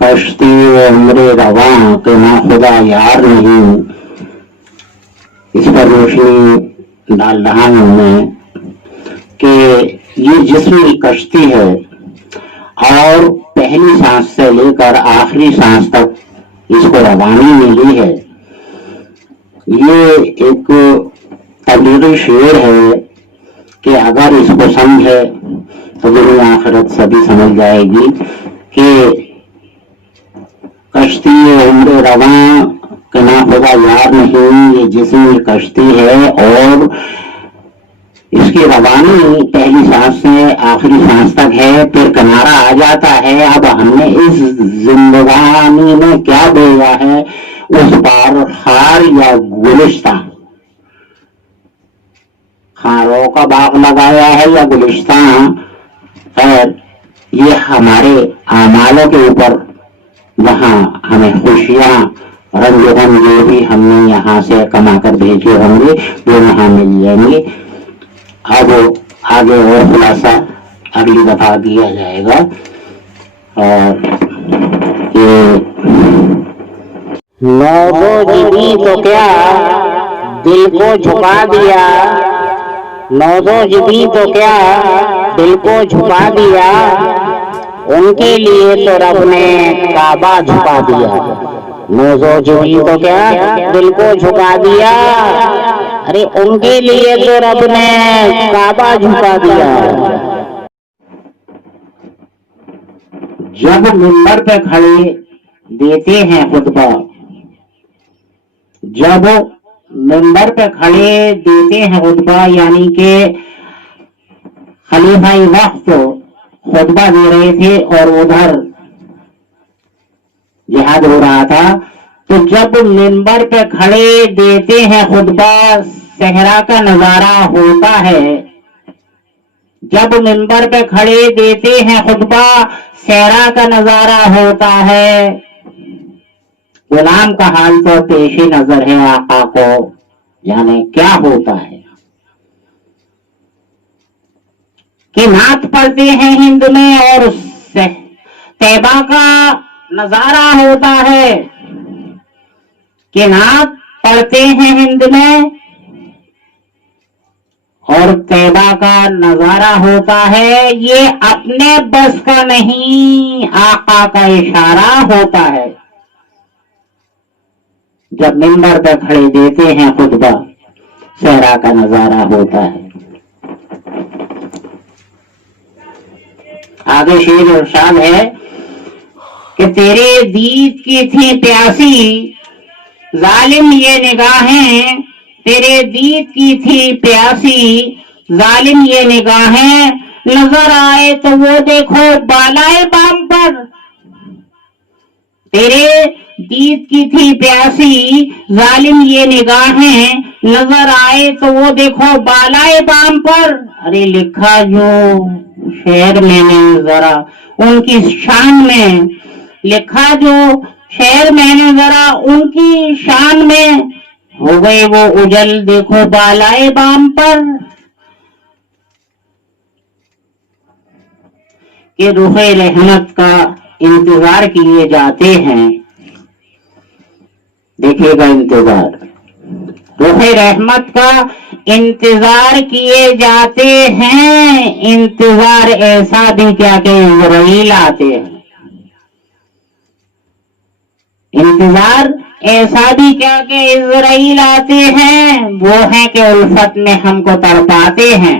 کشتی عمر رواں کہ نہ خدا یار نہیں، اس پر روشنی ڈال رہا ہوں میں کہ یہ جسم کشتی ہے اور پہلی سانس سے لے کر آخری سانس تک اس کو روانی ملی ہے۔ یہ ایک تبلیغی شعر ہے کہ اگر اس کو سمجھے تو دنیا آخرت سبھی سمجھ جائے گی کہ کشتی عمر رواں کہ نہ خدا یار نہیں، یہ جسم کشتی ہے اور اس کی روانی پہلی سانس سے آخری سانس تک ہے، پھر کنارہ آ جاتا ہے۔ اب ہم نے اس زندگانی میں کیا بھیجا ہے، اس پار خار یا گلستان، خاروں کا باغ لگایا ہے یا گلستان، خیر یہ ہمارے اعمالوں کے اوپر وہاں ہمیں خوشیاں رنگ غم جو بھی ہم نے یہاں سے کما کر بھیجے ہوں گے وہ وہاں مل جائیں گے۔ اب آگے اور خلاصہ اگلی دفعہ دیا جائے گا۔ اور یہ نوزو جبی تو کیا دل کو جھکا دیا، نوزو جبی تو کیا دل کو جھکا دیا، ان کے لیے تو رب نے کعبہ جھکا دیا۔ نوزو جبی تو کیا دل کو جھکا دیا، ارے ان کے لیے تو رب نے کعبہ جھکا دیا۔ جب منبر پہ کھڑے دیتے ہیں خطبہ، جب منبر پہ کھڑے دیتے ہیں خطبہ، یعنی کہ خلیفہ وقت خطبہ دے رہے تھے اور ادھر جہاد ہو رہا تھا، تو جب منبر پہ کھڑے دیتے ہیں خطبہ صحرا کا نظارہ ہوتا ہے، جب منبر پہ کھڑے دیتے ہیں خطبہ صحرا کا نظارہ ہوتا ہے، غلام کا حال تو پیش نظر ہے آقا کو، یعنی کیا ہوتا ہے کہ نعت پڑھتے ہیں ہند میں اور طیبہ کا نظارہ ہوتا ہے، کہ نعت پڑھتے ہیں ہند میں اور طیبہ کا نظارہ ہوتا ہے، یہ اپنے بس کا نہیں آقا کا اشارہ ہوتا ہے۔ جب منبر پہ کھڑے دیتے ہیں خطبہ صحرا کا نظارہ ہوتا ہے۔ آگے شعر ارشاد ہے کہ تیرے دید کی تھی پیاسی ظالم یہ نگاہیں، تیرے دید کی تھی پیاسی ظالم یہ نگاہیں، نظر آئے تو وہ دیکھو بالائے بام پر، تیرے دید کی تھی پیاسی ظالم یہ نگاہیں، نظر آئے تو وہ دیکھو بالائے بام پر، ارے لکھا جو شعر میں نے ذرا ان کی شان میں، لکھا جو شعر میں نے ذرا ان کی شان میں، ہو گئے وہ اجل دیکھو بالائے بام پر، کہ رخ رحمت کا انتظار کیے جاتے ہیں، دیکھیے گا انتظار، رخ رحمت کا انتظار کیے جاتے ہیں، انتظار ایسا بھی کیا کہ عزرائیل آتے ہیں، انتظار ایسا بھی کیا کہ عزرائیل آتے ہیں، وہ ہیں کہ الفت میں ہم کو تڑپاتے ہیں۔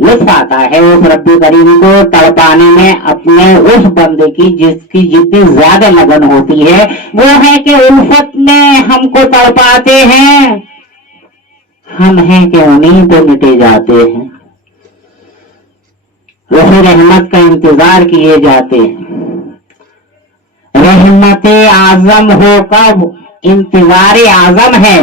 لطف آتا ہے اس رب کریم کو تڑپانے میں اپنے اس بندے کی جس کی جتنی زیادہ لگن ہوتی ہے، وہ ہے کہ الفت میں ہم کو تڑپاتے ہیں، ہم ہیں کہ انہیں پہ مٹے جاتے ہیں، رخ رحمت کا انتظار کیے جاتے ہیں۔ رحمت اعظم ہو کب انتظار اعظم ہے،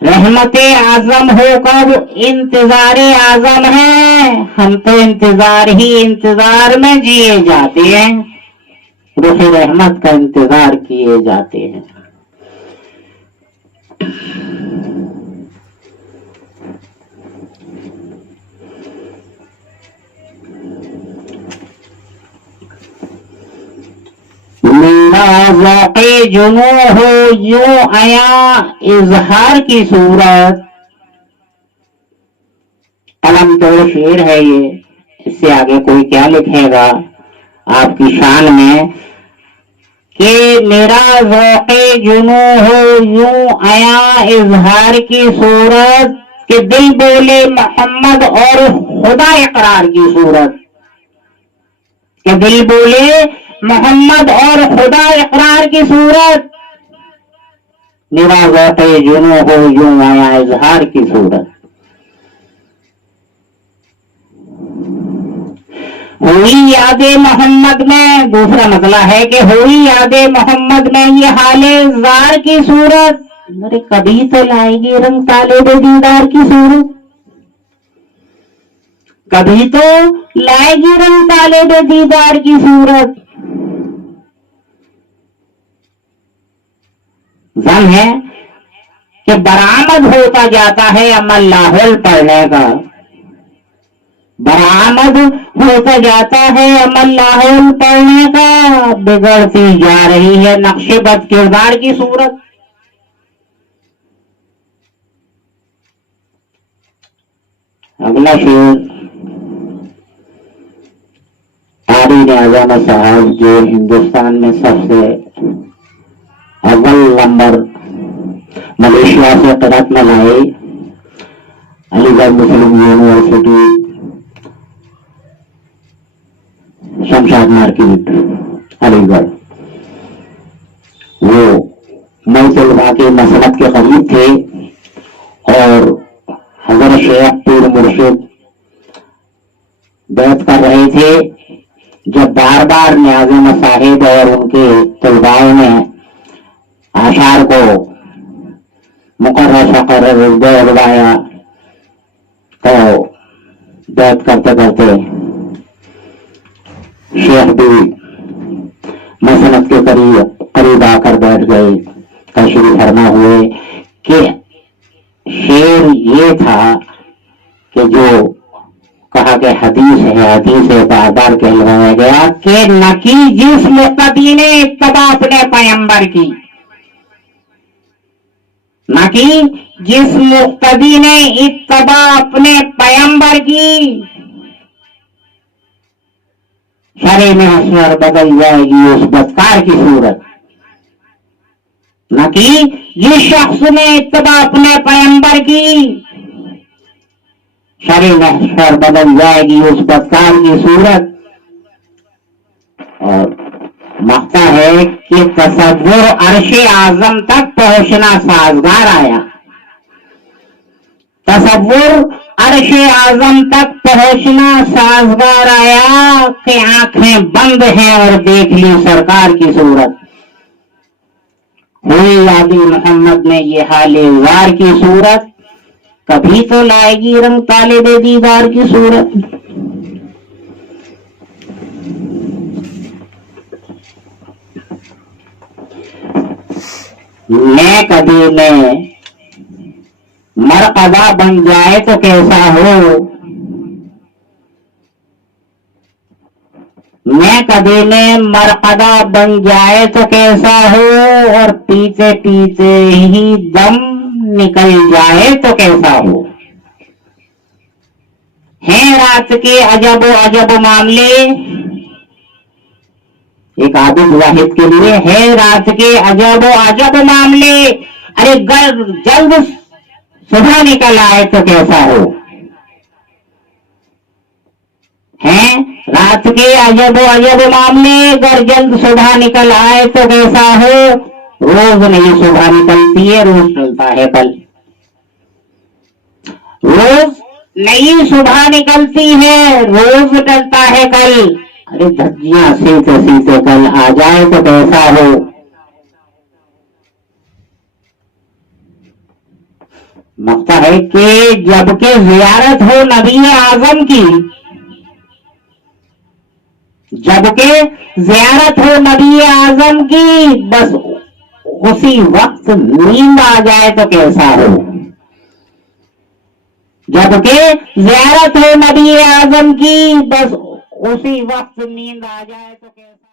رحمت اعظم ہو کب انتظار اعظم ہے، ہم تو انتظار ہی انتظار میں جیے جاتے ہیں، رخ رحمت کا انتظار کیے جاتے ہیں۔ ذوق جنو ہو یوں آیا اظہار کی صورت. قلم توڑ شعر ہے یہ، اس سے آگے کوئی کیا لکھے گا آپ کی شان میں کہ میرا ذوق جنو ہو یوں آیا اظہار کی صورت، کہ دل بولے محمد اور خدا اقرار کی صورت. کہ دل بولے محمد اور خدا اقرار کی صورت، میرا ذوق جنو ہو یوں آیا اظہار کی صورت. ہوئی یاد محمد میں، دوسرا مسئلہ ہے کہ ہوئی یاد محمد میں یہ حال زار کی صورت. ارے کبھی تو لائے گی رنگ طالب دیدار کی صورت، کبھی تو لائے گی رنگ طالب دیدار کی صورت. ظن ہے کہ برآمد ہوتا جاتا ہے عمل لاحول پڑھنے کا، برآمد ہوتا جاتا ہے عمل لاحول پڑھنے کا، بگڑتی جا رہی ہے نقش بد کردار کی صورت. اگلا شعر قاری اعظم صاحب جو ہندوستان میں سب سے اول نمبر ملیشیا سے قرات میں لائے، علی گڑھ مسلم یونیورسٹی شمشاد مارکیٹ علی گڑھ. وہ مئی طلباء کے مسلک کے قریب تھے اور حضرت شیخ پیر مرشد بیعت کر رہے تھے. جب بار بار نیاز صاحب اور ان کے طلباء نے آثار کو مقرر شقرر روایا تو بیعت کرتے کرتے شیخ بھی مسند کے قریب آ کر بیٹھ گئے، تشریف فرما ہوئے. کہ شعر یہ تھا کہ جو کہا کہ حدیث ہے، حدیث ہے بار بار کہلوایا گیا کہ نہ کی جس مقتدی نے اتباع اپنے پیغمبر کی، نہ کی جس مقتدی نے اتباع اپنے پیغمبر کی، شرع میں حسر بدل جائے گی اس بدکار کی صورت. نہ کہ جس شخص نے اتباع اپنے پیغمبر کی، شرع میں حسر بدل جائے گی اس بدکار کی صورت. اور مقطع ہے کہ تصور عرش اعظم تک پہنچنا سازگار آیا، تصور عرش اعظم تک پہنچنا سازگار آیا، کہ آنکھیں بند ہیں اور دیکھ لی سرکار کی صورت. ہوئی یاد محمد میں یہ حال زار کی صورت، کبھی تو لائے گی رنگ طالب دیدار کی صورت. میں کبھی میں مرقدہ بن جائے تو کیسا ہو، میں کبھی میں مرقدہ بن جائے تو کیسا ہو، اور پیتے پیتے ہی دم نکل جائے تو کیسا ہو. ہیں رات کے عجب و عجب معاملے، ایک عابد واحد کے لیے ہے رات کے عجب و عجب معاملے. ارے جلد صبح نکل آئے تو کیسا ہو، ہیں رات کے عجب و عجب معاملے، گر جلد صبح نکل آئے تو کیسا ہو. روز نہیں صبح نکلتی ہے، روز چلتا ہے کل، روز نئی صبح نکلتی ہے، روز ڈلتا ہے کل. ارے دھجیاں سیتے سیتے کل آ جائے تو کیسا ہو. مقطع ہے کہ جب کہ زیارت ہو نبی اعظم کی، جب کہ زیارت ہو نبی اعظم کی، بس اسی وقت نیند آ جائے تو کیسا ہو. جب کہ زیارت ہو نبی اعظم کی، بس اسی وقت نیند آ جائے تو کیسا